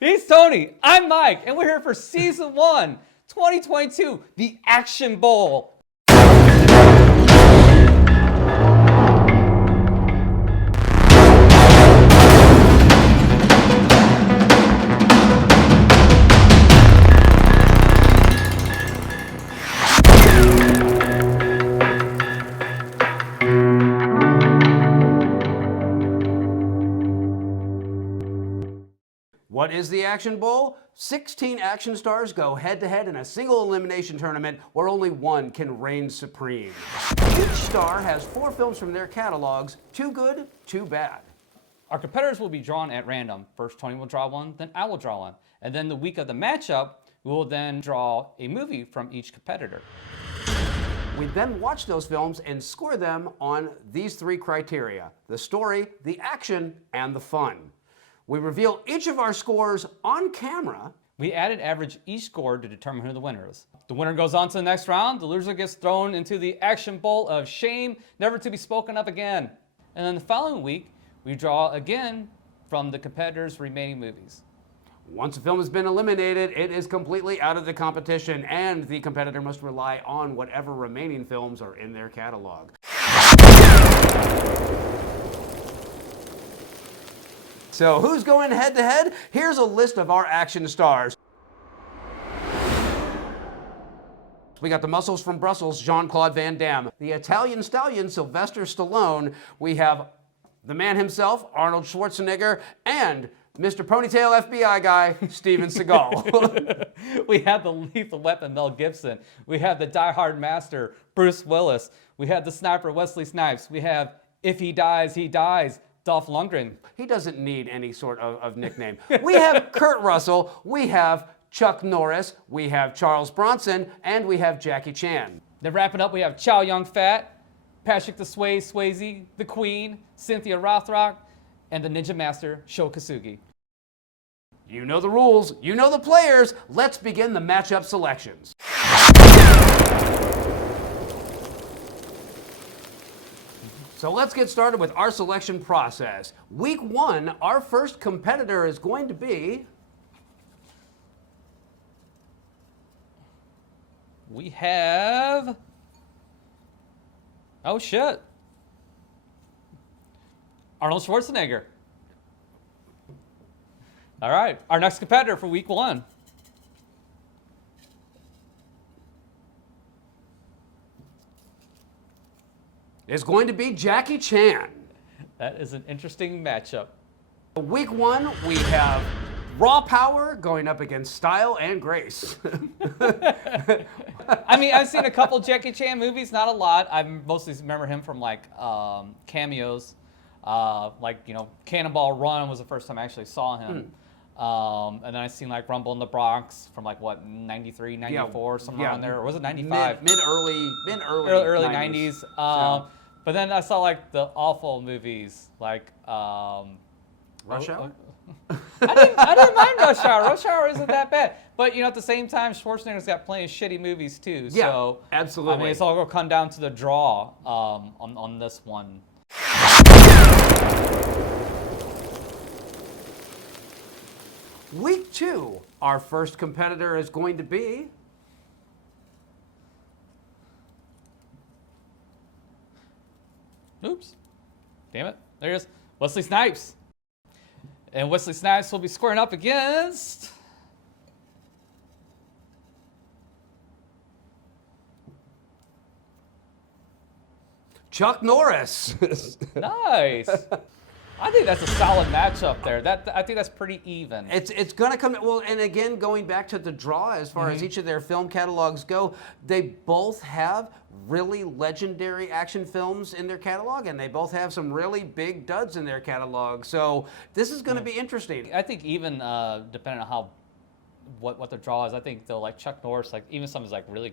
He's Tony. I'm Mike, and we're here for Season 1, 2022, the Action Bowl. What is the Action Bowl? 16 action stars go head-to-head in a single elimination tournament where only one can reign supreme. Each star has 4 films from their catalogs, 2 good, 2 bad. Our competitors will be drawn at random. First, Tony will draw one, then I will draw one. And then the week of the matchup, we will then draw a movie from each competitor. We then watch those films and score them on these 3 criteria: the story, the action, and the fun. We reveal each of our scores on camera. We added average each score to determine who the winner is. The winner goes on to the next round. The loser gets thrown into the Action Bowl of shame, never to be spoken of again. And then the following week, we draw again from the competitors' remaining movies. Once a film has been eliminated, it is completely out of the competition, and the competitor must rely on whatever remaining films are in their catalog. So who's going head-to-head? Here's a list of our action stars. We got the muscles from Brussels, Jean-Claude Van Damme. The Italian stallion, Sylvester Stallone. We have the man himself, Arnold Schwarzenegger, and Mr. Ponytail FBI guy, Steven Seagal. We have the Lethal Weapon, Mel Gibson. We have the Die Hard master, Bruce Willis. We have the sniper, Wesley Snipes. We have If He Dies, He Dies, Dolph Lundgren. He doesn't need any sort of nickname. We have Kurt Russell, we have Chuck Norris, we have Charles Bronson, and we have Jackie Chan. Then wrapping up, we have Chow Yun-Fat, Patrick the Swayze, the Queen, Cynthia Rothrock, and the Ninja Master, Sho Kosugi. You know the rules, you know the players. Let's begin the matchup selections. So let's get started with our selection process. Week 1, our first competitor is going to be... We have... Oh, shit. Arnold Schwarzenegger. All right, our next competitor for week 1. is going to be Jackie Chan. That is an interesting matchup. Week 1, we have raw power going up against style and grace. I mean, I've seen a couple Jackie Chan movies, not a lot. I mostly remember him from like cameos. Like, you know, Cannonball Run was the first time I actually saw him. And then I seen like Rumble in the Bronx from like what, 93, 94, somewhere around there, or was it 95? Early Early 90s. But then I saw like the awful movies like Rush Hour? I didn't mind Rush Hour. Rush Hour isn't that bad. But, you know, at the same time, Schwarzenegger's got plenty of shitty movies, too. Yeah, so, absolutely. I mean, it's all going to come down to the draw on this one. Week 2, our first competitor is going to be... Oops. Damn it. There he is. Wesley Snipes. And Wesley Snipes will be squaring up against... Chuck Norris. Nice. I think that's a solid matchup there. I think that's pretty even. It's going to come, well, and again, going back to the draw, as far as each of their film catalogs go, they both have really legendary action films in their catalog, and they both have some really big duds in their catalog. So this is going to be interesting. I think even depending on how what the draw is, I think they'll like Chuck Norris, like even some of his like really,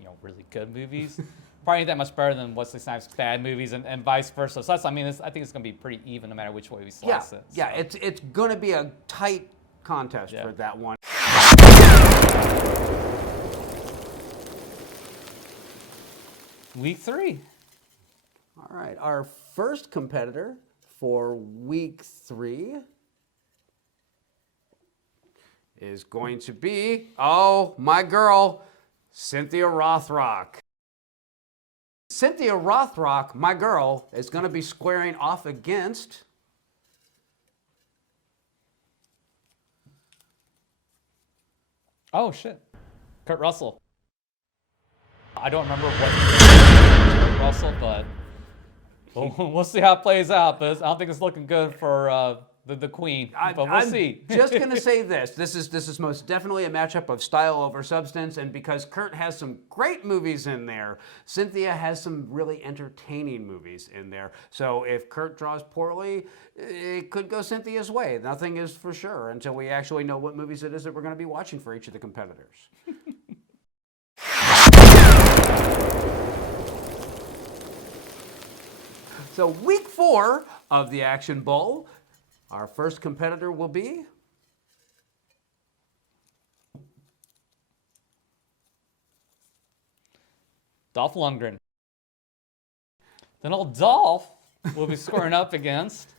you know, really good movies. Probably ain't that much better than Wesley Snipes' bad movies, and vice versa. So that's, I mean, I think it's going to be pretty even no matter which way we slice it. So. Yeah, it's going to be a tight contest for that one. Week 3. All right, our first competitor for week 3 is going to be, oh, my girl, Cynthia Rothrock. Cynthia Rothrock, my girl, is going to be squaring off against Oh shit, Kurt Russell. I don't remember what Kurt Russell, but we'll see how it plays out. But I don't think it's looking good for the Queen. But we'll see. Just going to say this. This is most definitely a matchup of style over substance, and because Kurt has some great movies in there, Cynthia has some really entertaining movies in there. So if Kurt draws poorly, it could go Cynthia's way. Nothing is for sure until we actually know what movies it is that we're going to be watching for each of the competitors. So week 4 of the Action Bowl, our first competitor will be Dolph Lundgren. Then old Dolph will be squaring up against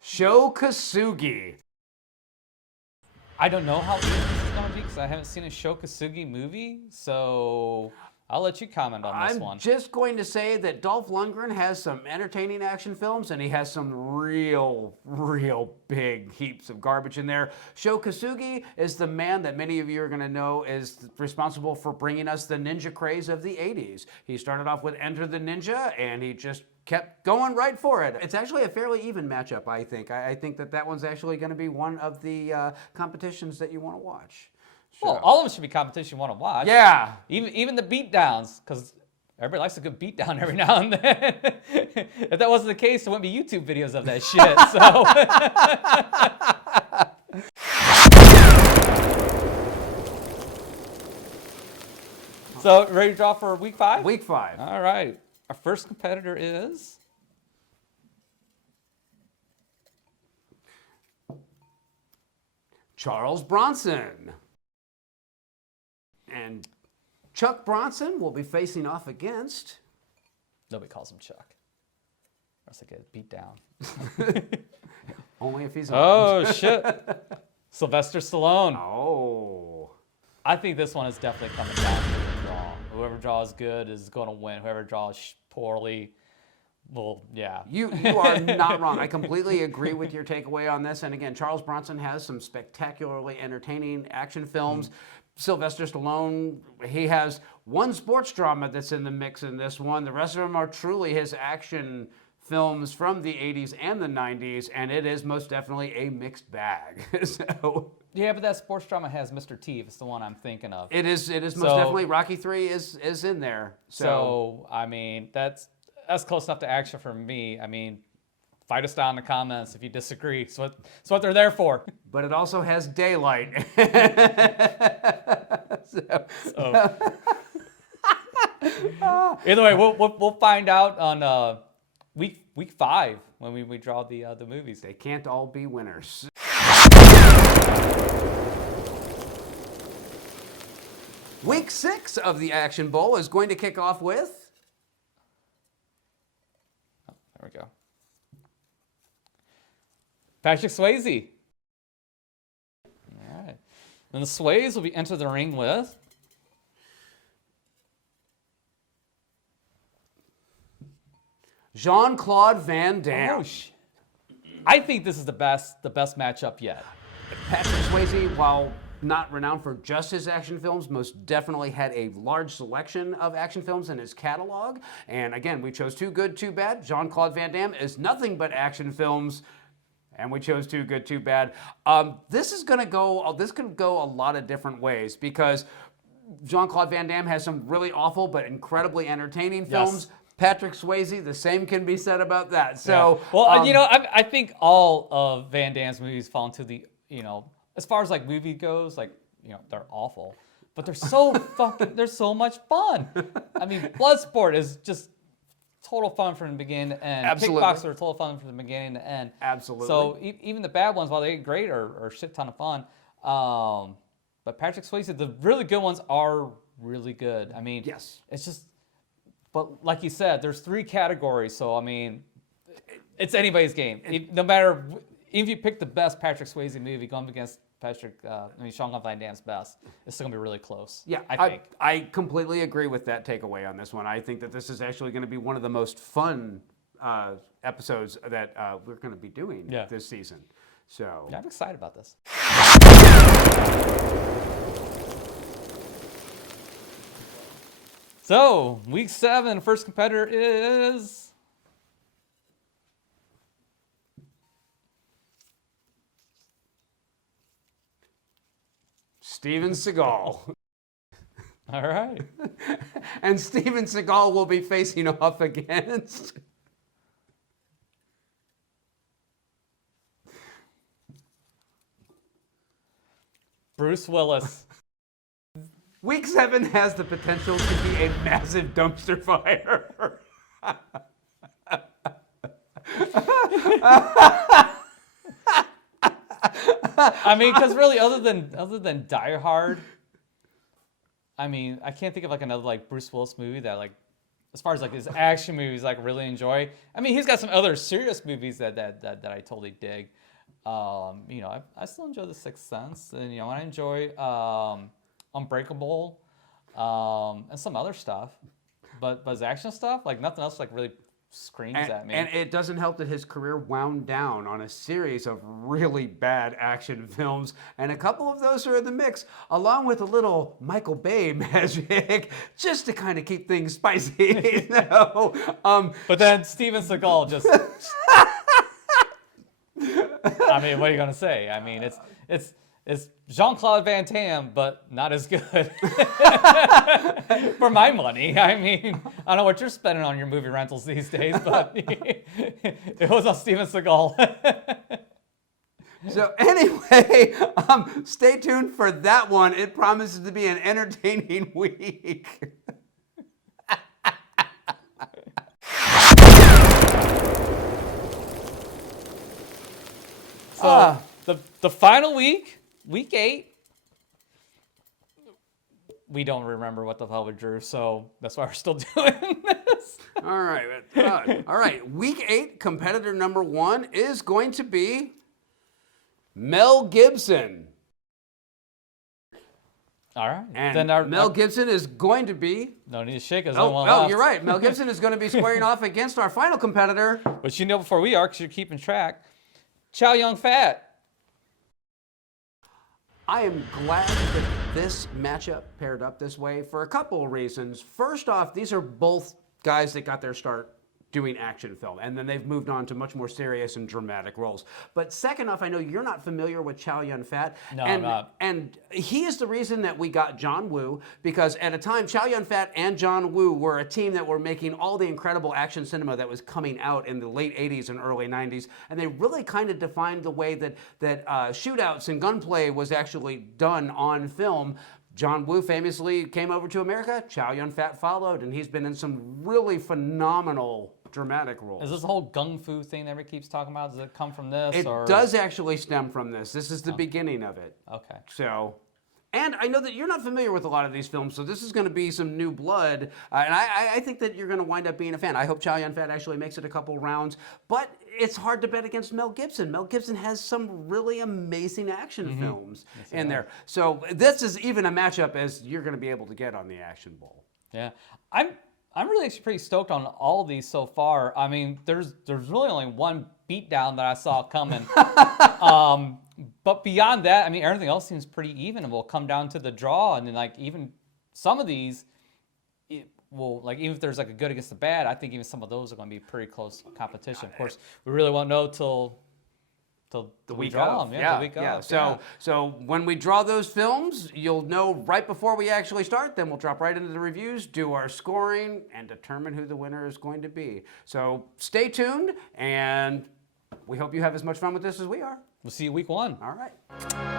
Sho Kosugi. I don't know how easy this is going to be because I haven't seen a Sho Kosugi movie, so I'll let you comment on this one. I'm just going to say that Dolph Lundgren has some entertaining action films, and he has some real big heaps of garbage in there. Sho Kosugi is the man that many of you are going to know is responsible for bringing us the ninja craze of the 80s. He started off with Enter the Ninja, and he just kept going right for it. It's actually a fairly even matchup, I think. I think that one's actually going to be one of the competitions that you want to watch. Well, all of them should be competition you want to watch. Yeah. Even the beatdowns, because everybody likes a good beatdown every now and then. If that wasn't the case, there wouldn't be YouTube videos of that shit. So, ready to draw for week 5? Week 5. All right. Our first competitor is Charles Bronson. And Chuck Bronson will be facing off against... Nobody calls him Chuck. Or else I get beat down. Only if he's Oh, shit. Sylvester Stallone. Oh. I think this one is definitely coming down to the draw. Whoever draws good is going to win. Whoever draws poorly, well, yeah. You are not wrong. I completely agree with your takeaway on this. And again, Charles Bronson has some spectacularly entertaining action films. Sylvester Stallone, he has one sports drama that's in the mix in this one. The rest of them are truly his action films from the 80s and the 90s, and it is most definitely a mixed bag. So Yeah, but that sports drama has Mr. T. It's the one I'm thinking of. it is most definitely. Rocky 3 is in there. So I mean, that's close enough to action for me. I mean, fight us down in the comments if you disagree. It's what they're there for. But it also has daylight. Either way, we'll find out on week 5 when we draw the movies. They can't all be winners. Week 6 of the Action Bowl is going to kick off with... Oh, there we go. Patrick Swayze. All right. Then the Sways will be enter the ring with... Jean-Claude Van Damme. Oh, I think this is the best matchup yet. Patrick Swayze, while not renowned for just his action films, most definitely had a large selection of action films in his catalog. And again, we chose Too Good, Too Bad. Jean-Claude Van Damme is nothing but action films. And we chose Too Good, Too Bad. This could go a lot of different ways because Jean-Claude Van Damme has some really awful but incredibly entertaining films. Yes. Patrick Swayze, the same can be said about that. So, yeah. Well, I think all of Van Damme's movies fall into the, as far as like movie goes, like, they're awful, but they're so they're so much fun. I mean, Bloodsport is just total fun from the beginning to end. Absolutely. Kickboxer, total fun from the beginning to end. Absolutely. So even the bad ones, while they're great, are a shit ton of fun. But Patrick Swayze, the really good ones are really good. I mean, yes. it's just But like you said, there's 3 categories, so I mean, it's anybody's game. No matter, even if you pick the best Patrick Swayze movie going against Sean Van Damme's best, it's still gonna be really close. Yeah, I think. I completely agree with that takeaway on this one. I think that this is actually going to be one of the most fun episodes that we're going to be doing this season. So Yeah, I'm excited about this. So, week 7, first competitor is Steven Seagal. all right. And Steven Seagal will be facing off against Bruce Willis. Week 7 has the potential to be a massive dumpster fire. I mean, because really, other than Die Hard, I mean, I can't think of like another like Bruce Willis movie that like, as far as like his action movies, like really enjoy. I mean, he's got some other serious movies that I totally dig. You know, I still enjoy The Sixth Sense, and you know, I enjoy Unbreakable, and some other stuff. But his action stuff, like nothing else, like really screams at me. And it doesn't help that his career wound down on a series of really bad action films, and a couple of those are in the mix, along with a little Michael Bay magic, just to kind of keep things spicy. But then Steven Seagal just. I mean, what are you gonna say? I mean, it's Jean-Claude Van Damme, but not as good. For my money. I mean, I don't know what you're spending on your movie rentals these days, but it was on Steven Seagal. So anyway, stay tuned for that one. It promises to be an entertaining week. So the final week, week 8, we don't remember what the hell we drew, so that's why we're still doing this. All right. All right. Week 8, competitor number 1 is going to be Mel Gibson. All right. And Mel Gibson is going to be... No need to shake us. Oh, you're right. Mel Gibson is going to be squaring off against our final competitor. But you know before we are, because you're keeping track, Chow Yun-Fat. I am glad that this matchup paired up this way for a couple of reasons. First off, these are both guys that got their start doing action film, and then they've moved on to much more serious and dramatic roles. But second off, I know you're not familiar with Chow Yun-Fat. No, I'm not. And he is the reason that we got John Woo, because at a time, Chow Yun-Fat and John Woo were a team that were making all the incredible action cinema that was coming out in the late 80s and early 90s, and they really kind of defined the way that shootouts and gunplay was actually done on film. John Woo famously came over to America. Chow Yun-Fat followed, and he's been in some really phenomenal dramatic roles. Is this the whole gung fu thing that everybody keeps talking about? Does it come from this? It does actually stem from this. This is the beginning of it. Okay. So, and I know that you're not familiar with a lot of these films, so this is going to be some new blood. And I think that you're going to wind up being a fan. I hope Chow Yun-Fat actually makes it a couple rounds. But it's hard to bet against Mel Gibson. Mel Gibson has some really amazing action films in there. So this is even a matchup as you're going to be able to get on the Action Bowl. Yeah. I'm really actually pretty stoked on all of these so far. I mean, there's really only one beatdown that I saw coming. But beyond that, I mean, everything else seems pretty even, and will come down to the draw. And then, like, even some of these, like, even if there's like a good against the bad, I think even some of those are going to be pretty close competition. Of course, we really won't know till the week draw of. them. Yeah, the week yeah. of. So when we draw those films, you'll know right before we actually start. Then we'll drop right into the reviews, do our scoring, and determine who the winner is going to be. So stay tuned, and we hope you have as much fun with this as we are. We'll see you week 1. All right.